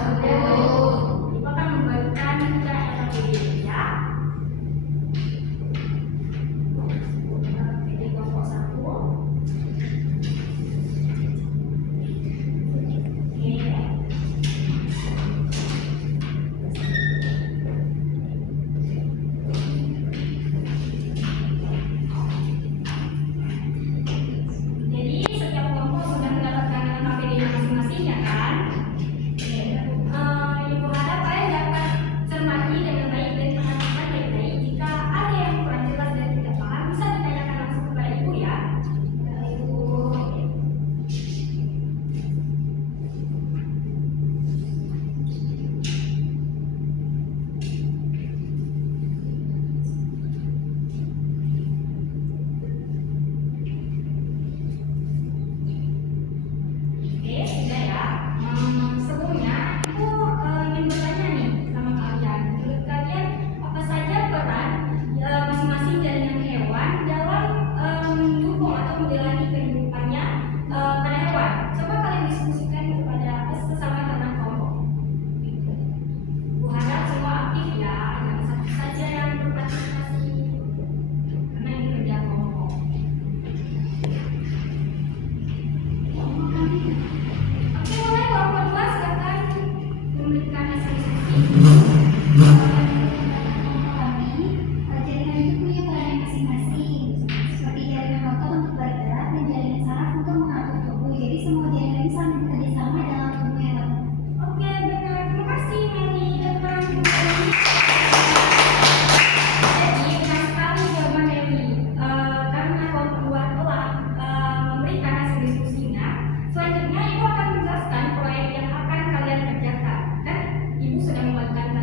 Ibu akan membagikan PPDB ya. Jadi kelompok 1. Sudah ya. Sebelumnya aku ingin bertanya nih sama kalian. Menurut kalian apa saja peran masing-masing jaringan hewan dalam mendukung atau menjalani kehidupannya pada hewan? Coba kalian diskusikan kepada sesama teman kelompok. Bu harap semua aktif ya, jangan satu saja yang berpartisipasi karena ini kerja kelompok. Selanjutnya, Ibu akan menjelaskan proyek yang akan kalian kerjakan. Kan Ibu sudah membagikan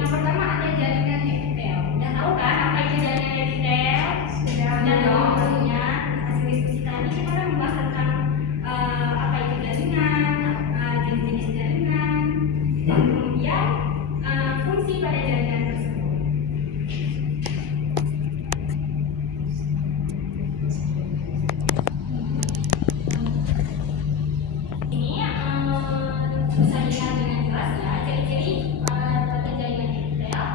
yang pertama ada jaringan epitel. Udah tahu kan apa itu jaringan epitel? Sudah dong pastinya. Hasil diskusi tadi kita kan membahas tentang apa itu jaringan, jenis-jenis jaringan, dan kemudian fungsi pada jaringan tersebut. Ini bisa dilihat dengan jelas ya ciri-ciri pada jaringan epitel.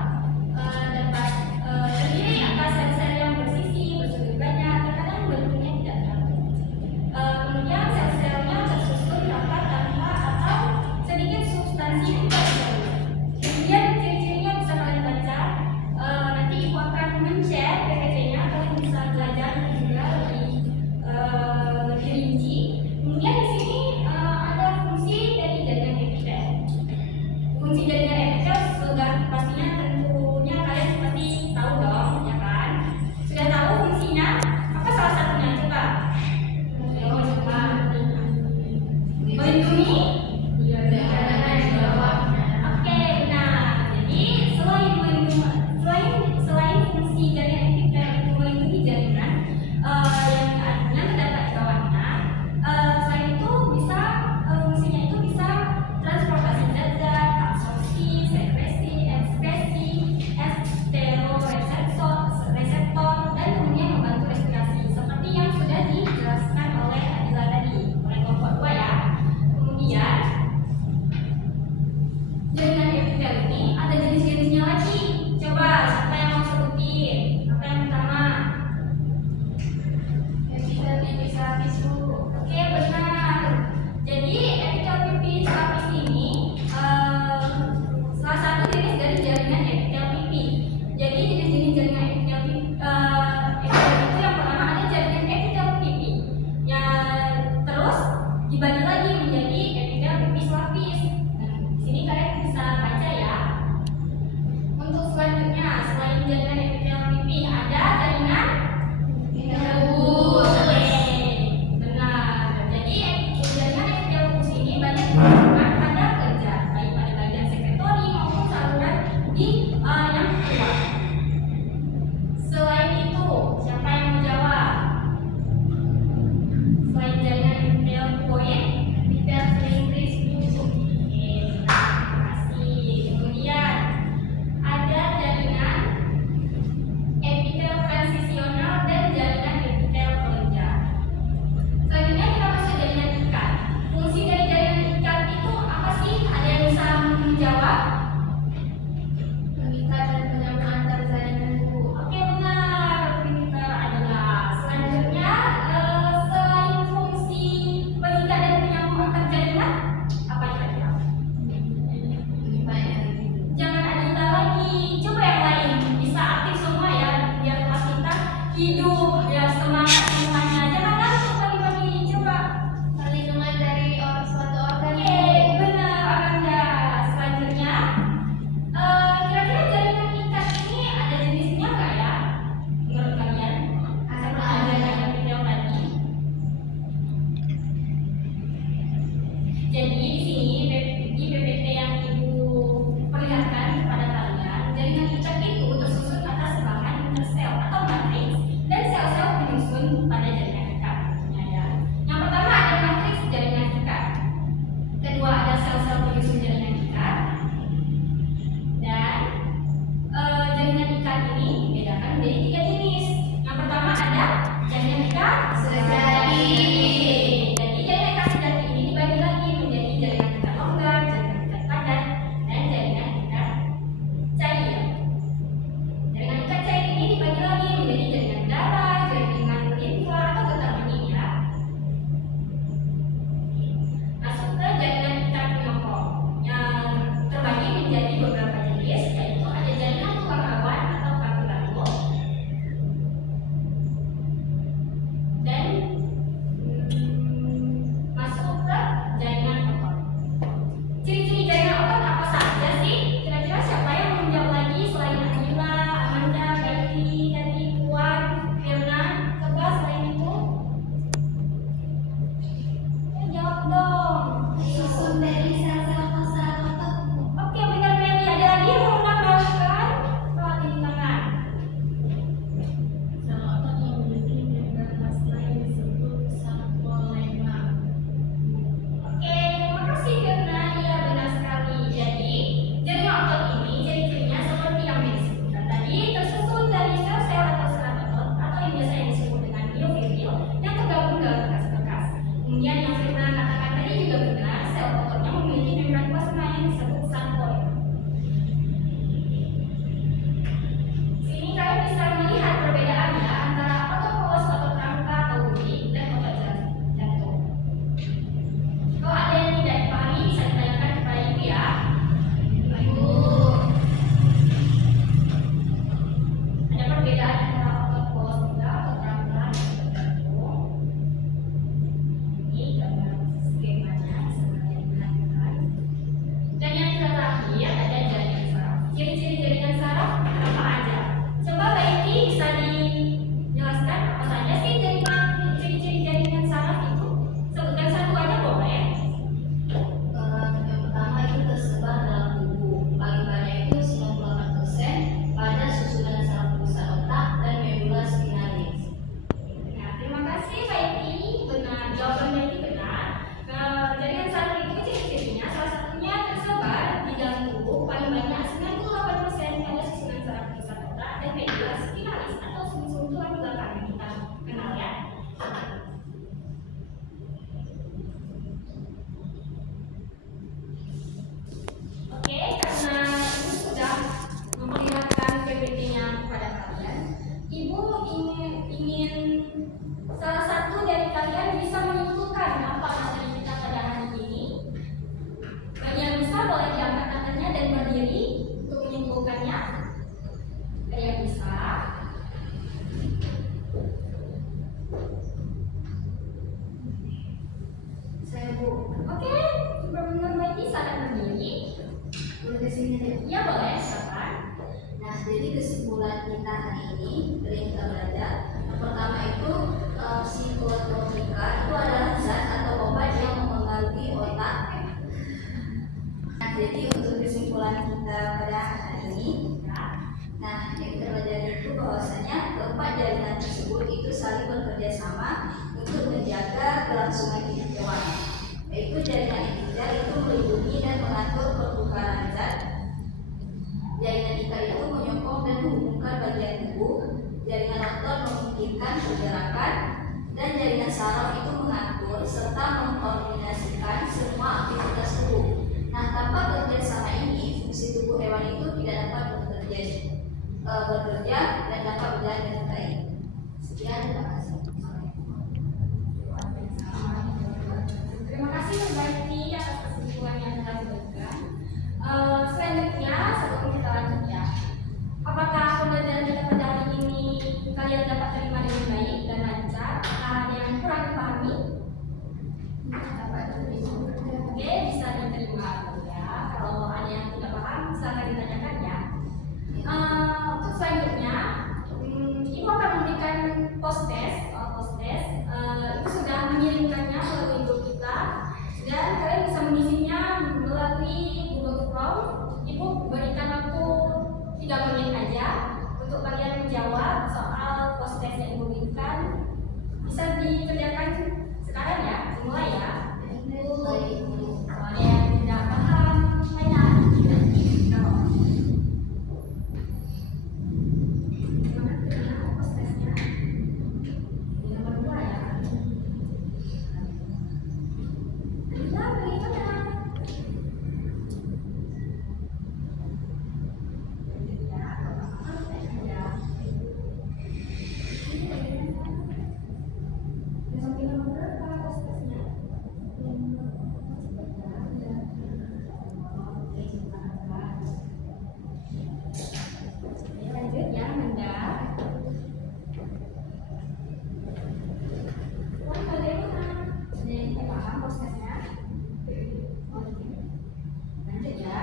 jadi kesimpulan kita hari ini dari yang kita belajar, yang pertama itu psikotropika itu adalah zat atau obat yang mempengaruhi otak. Nah, jadi untuk kesimpulan kita pada hari ini, nah yang kita pelajari itu bahwasanya keempat jaringan tersebut itu saling bekerja sama untuk menjaga kelangsungan hidup hewan. Yaitu jaringan epithel itu melindungi dan mengatur pertukaran zat. Jaringan ikat itu menyokong dan menghubungkan bagian tubuh. Jaringan otot memungkinkan pergerakan, dan jaringan saraf itu mengatur serta mengkoordinasikan semua aktivitas tubuh. Nah, tanpa kerjasama ini, fungsi tubuh hewan itu tidak dapat bekerja dan dapat berjalan dengan baik. Sekian, terima kasih. Terima kasih Mbak Iti atas kesimpulan yang telah diberikan. Selanjutnya, sebelum kita lanjut ya, apakah pembelajaran kita pada hari ini kalian dapat terima dengan baik dan lancar? Ada yang kurang dipahami? Oke, bisa diterima ya. Kalau ada yang tidak paham, silakan ditanyakan ya. Untuk selanjutnya, Ibu akan memberikan post-test. Ibu sudah mengirimkannya melalui grup kita, dan kalian bisa mengisinya melalui Google Form. Ibu berikan waktu 3 menit aja untuk kalian menjawab soal post-test yang Ibu berikan. Bisa dikerjakan sekarang ya, dimulai ya. Soalnya yang tidak paham, tanya. Lanjut ya, Nanda. Paham prosesnya? Lanjut ya.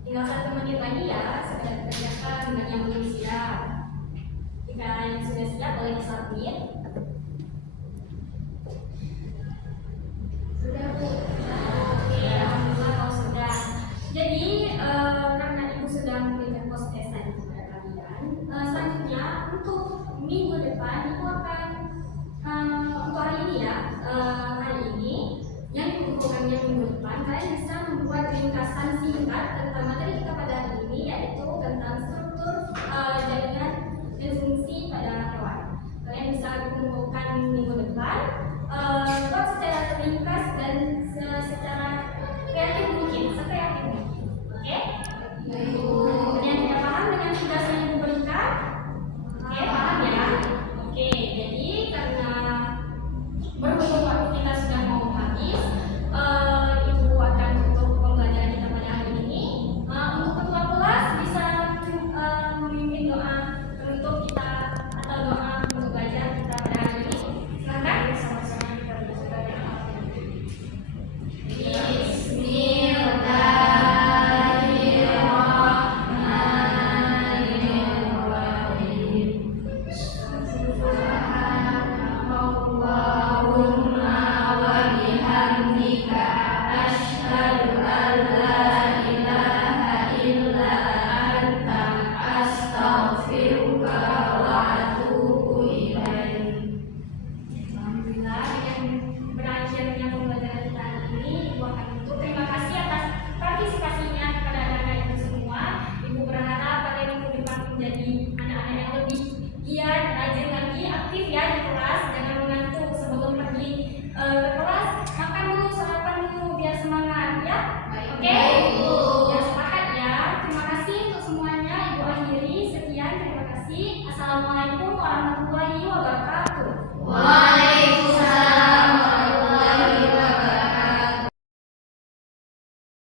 Tinggal 1 menit lagi ya, segera dikerjakan dengan yang belum siap. Jika yang sudah siap boleh disubmit. Sudah Bu. Oke, alhamdulillah kalau sudah. Jadi karena Ibu sudah memberikan post-test tadi kepada kalian, selanjutnya untuk minggu depan Ibu akan untuk hari ini ya, hari ini yang dikumpulkannya minggu depan, kalian bisa membuat ringkasan singkat tentang materi kita pada hari ini, yaitu tentang struktur jaringan dan fungsi pada hewan. Kalian bisa kumpulkan minggu depan, buat secara ringkas dan secara kreatif mungkin, sekreatif mungkin. Oke? Yang tidak paham dengan tugas yang Ibu berikan? Oke, paham ya? Oke, jadi karena berhubung waktu kita sudah mau habis, Ibu akan tutup pembelajaran kita pada hari ini. Untuk ketua kelas bisa memimpin doa penutup kita atau doa untuk belajar kita pada hari ini. Silakan sama-sama kita berdoa. Alhamdulillah, dengan berakhirnya pembelajaran kita hari ini, Ibu akan tutup. Terima kasih atas partisipasinya kepada anak-anak Ibu semua. Ibu berharap kalian minggu depan menjadi anak-anak yang lebih giat, rajin lagi, aktif ya di kelas. Jangan mengantuk sebelum pergi ke kelas. Makan dulu, sarapan dulu biar semangat ya. Oke? Ya, sepakat ya. Terima kasih untuk semuanya. Ibu akhiri. Sekian, terima kasih. Assalamualaikum warahmatullahi wabarakatuh.